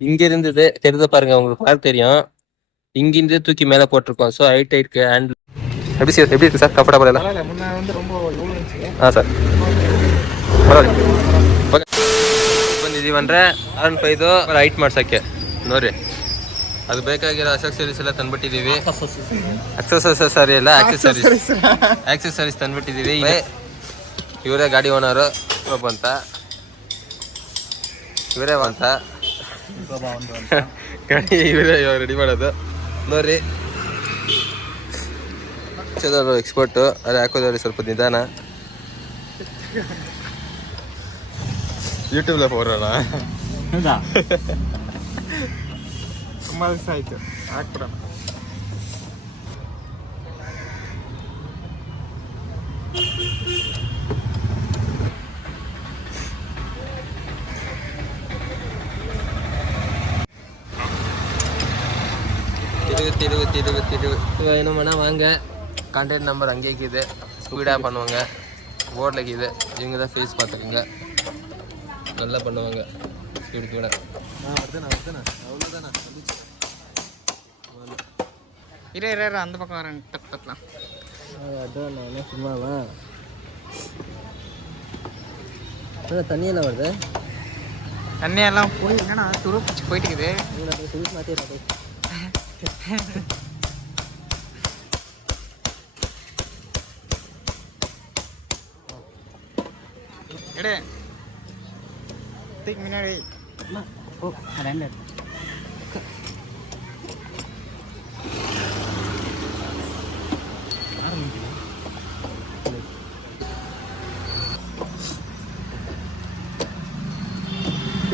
இங்க இருந்தது தெரிஞ்ச பாருங்க, உங்களுக்கு பார்க்க தெரியும். இங்கிருந்து தூக்கி மேல போட்டிருக்கோம். ஸோ ஹைட் இருக்கு. ஹேண்ட் எப்படி சார், எப்படி இருக்கு சார்? கம்ஃபர்டபுள் இல்லை? முன்ன வந்து ரொம்ப இவ்வளோ இருந்துச்சு. சார் ಪರವಾಗಿಲ್ಲ. ಬಂದಿದ್ದೀವಿ ಅಂದರೆ R15 ಹೈಟ್ ಮಾಡ್ಸೋಕ್ಕೆ ನೋಡ್ರಿ. ಅದು ಬೇಕಾಗಿರೋ ಅಕ್ಸೆಸರೀಸ್ ಎಲ್ಲ ತಂದ್ಬಿಟ್ಟಿದ್ದೀವಿ. ಅಕ್ಸೆಸರಿ ಎಲ್ಲ ಆಕ್ಸೆಸರೀಸ್ ತಂದ್ಬಿಟ್ಟಿದ್ದೀವಿ. ಇವರೇ ಗಾಡಿ ಓನರು ಅಂತ, ಇವರೇ ಅಂತ ಗಾಡಿ ಇವರೇ ಇವಾಗ ರೆಡಿ ಮಾಡೋದು ನೋಡ್ರಿ. ಎಕ್ಸ್ಪರ್ಟು ಅದು ಹಾಕೋದ್ರಲ್ಲಿ ಸ್ವಲ್ಪ ನಿಧಾನ. ಯೂಟ್ಯೂಬ್ல போடுறா? ತುಂಬ ದಿವಸ ಆಯಿತು ಹಾಕ್ಬಿಡೋಣ. ತಿರುಗು ಏನು ಮನ வாங்க. கான்டாக்ட் நம்பர் அங்கே இருக்குது. ஸ்பீடாக பண்ணுவாங்க. போர்டில் இருக்குது. இவங்க தான் ஃபேஸ் பார்த்துருங்க. நல்லா பண்ணுவாங்க. ஸ்பீடு கூட அவ்வளோதானே. இரு அந்த பக்கம் வரேன். தக்கலாம் அதான் நான் சும்மாவா? தண்ணியெல்லாம் வருது. தண்ணியெல்லாம் போய் என்னன்னா துருப்பிச்சு போயிட்டு சொல்லி மாற்றிடுறேன். எடு முன்னாடி ரெண்டு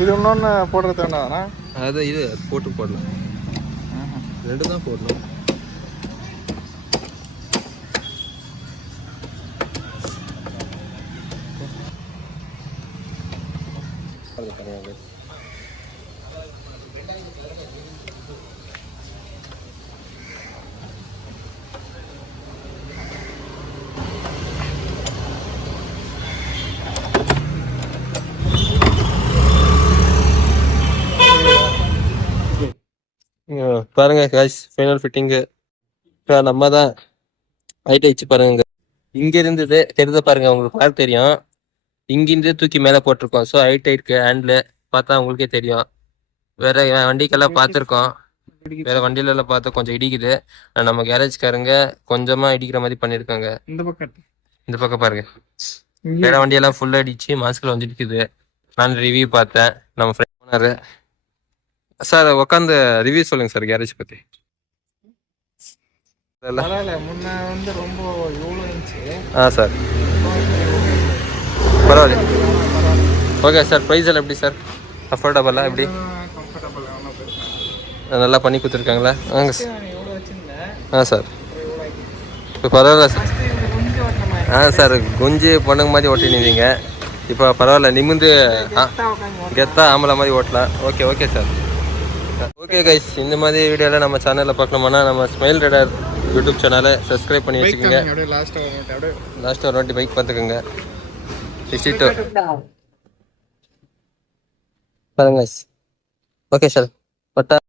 இது இன்னொன்று போடுறது வேண்டாம். அது இது போட்டு போடலாம். ரெண்டு தான் போடணும். பாருங்க காய்ஸ், ஃபைனல் ஃபிட்டிங்கு நம்ம தான் ஹைட் ஆயிடுச்சு பாருங்க. இங்க இருந்தது தெரிஞ்ச பாருங்க, உங்களுக்கு பார்க்க தெரியும். இங்கிருந்து தூக்கி மேல போட்டிருக்கோம். ஸோ ஹைட் இருக்கு. ஹேண்ட்ல பார்த்தா உங்களுக்கே தெரியும். வேற வண்டிக்கெல்லாம் பார்த்துருக்கோம். வேற வண்டியில எல்லாம் பார்த்தா கொஞ்சம் இடிக்குது. நம்ம கேரேஜ்காரங்க கொஞ்சமா இடிக்கிற மாதிரி பண்ணிருக்காங்க. இந்த பக்கம் பாருங்க. வேற வண்டியெல்லாம் ஃபுல்லா அடிச்சு மாஸ்க்ல வந்து இடிக்குது. நான் ரிவ்யூ பார்த்தேன். நம்ம ஃப்ரெண்ட் ஓனரு சார் உட்காந்து ரிவ்யூ சொல்லுங்க சார் கேரேஜ் பத்தி. முன்ன வந்து ரொம்ப இவ்வளோ இருந்துச்சு. சார் பரவாயில்ல. ஓகே சார், ப்ரைஸ் எல்லாம் எப்படி சார்? அஃபோர்டபுளா எப்படி? நல்லா பண்ணி கொடுத்துருக்காங்களா? சார் இப்போ பரவாயில்ல சார். சார் குஞ்சு பொண்ணுங்க மாதிரி ஓட்டினுவீங்க. இப்போ பரவாயில்ல, நிமிந்து கெத்தா ஆம்பளை மாதிரி ஓட்டலாம். Okay sir. ஓகே கைஸ், இந்த மாதிரி வீடியோலாம் நம்ம சேனலில் பார்க்கணுமானா நம்ம ஸ்மைல் ரேடார் யூடியூப் சேனலை சப்ஸ்கிரைப் பண்ணி வச்சுக்கோங்க. லாஸ்ட்டாக ஒரு வாட்டி பைக் பார்த்துக்கோங்க. 62 பாருங்க. Okay sir. பட்டா